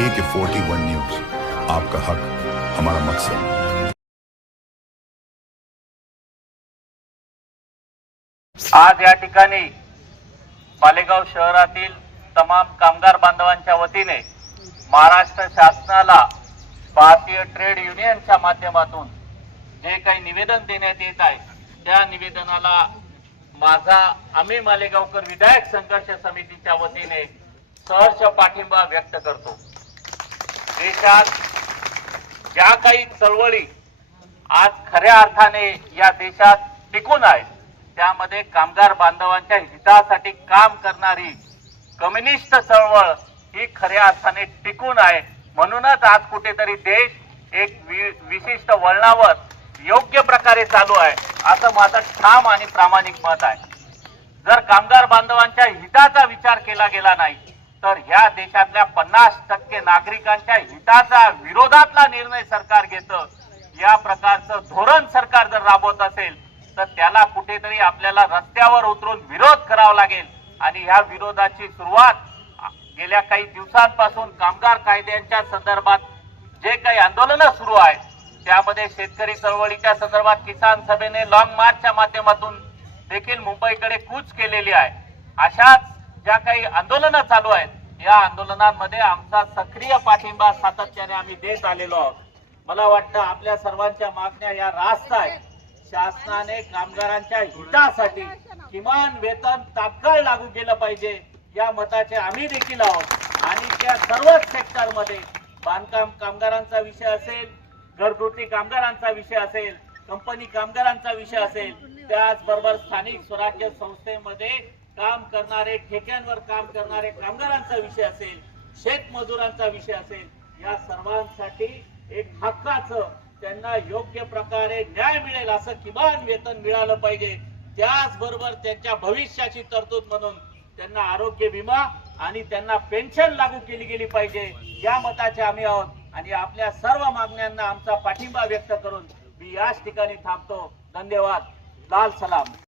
AK41 news, आपका हक हमारा मकसद। आज या ठिकाणी मालेगाव शहरातील तमाम कामगार बांधवांच्या वतीने महाराष्ट्र शासनाला भारतीय ट्रेड युनियनच्या माध्यमातून जे काही निवेदन देण्यात येत आहे त्या निवेदनाला आम्ही मालेगावकर विधायक संघर्ष समितीच्या वतीने सहर्ष पाठिंबा व्यक्त करतो। देशात ज्या काही चळवळी आज खऱ्या अर्थाने या देशात टिकून आहेत त्यामध्ये कामगार बांधवांच्या हितासाठी काम करणारी कम्युनिस्ट चळवळ ही खऱ्या अर्थाने टिकून आहे। म्हणूनच आज कुठेतरी देश एक विशिष्ट वळणावर योग्य प्रकारे चालू आहे असं माझं ठाम आणि प्रामाणिक मत आहे। जर कामगार बांधवांच्या हिताचा विचार केला गेला नाही तर ह्या देशातल्या 50% नागरिकांच्या हिताचा विरोधातला निर्णय सरकार घेतं, या प्रकारचं धोरण सरकार जर राबवत असेल तर त्याला कुठेतरी आपल्याला रस्त्यावर उतरून विरोध करावा लागेल। आणि ह्या विरोधाची सुरुवात गेल्या काही दिवसांपासून कामगार कायद्यांच्या संदर्भात जे काही आंदोलनं सुरू आहेत त्यामध्ये शेतकरी चळवळीच्या संदर्भात किसान सभेने लॉंग मार्चच्या माध्यमातून देखील मुंबईकडे कूच केलेली आहे। अशाच ज्या काही आंदोलनं चालू आहेत या आंदोलनांमध्ये आमचा सक्रिय पाठिंबा सातत्याने आम्ही देत आलेलो आहोत। मला वाटतं आपल्या सर्वांच्या मागण्या या रास्त आहेत। शासनाने कामगारांच्या हितासाठी किमान वेतन तात्काळ लागू केलं पाहिजे या मताचे आम्ही देखील आहोत। आणि त्या सर्वच सेक्टरमध्ये बांधकाम कामगारांचा विषय असेल, घरगुती कामगारांचा विषय असेल, कंपनी कामगारांचा विषय असेल, त्याचबरोबर स्थानिक स्वराज्य संस्थेमध्ये काम करणारे ठेक्यांवर काम करणारे कामगारांचा विषय असेल, शेतमजुरांचा विषय असेल, या सर्वांसाठी एक हक्काचं त्यांना योग्य प्रकारे न्याय मिळेल असं किमान वेतन मिळालं पाहिजे। त्याचबरोबर त्यांच्या भविष्याची तरतूद म्हणून त्यांना आरोग्य विमा आणि त्यांना पेन्शन लागू केली गेली पाहिजे या मताचे आम्ही आहोत। आणि आपल्या सर्व मागण्यांना आमचा पाठिंबा व्यक्त करून मी याच ठिकाणी थांबतो। धन्यवाद। लाल सलाम।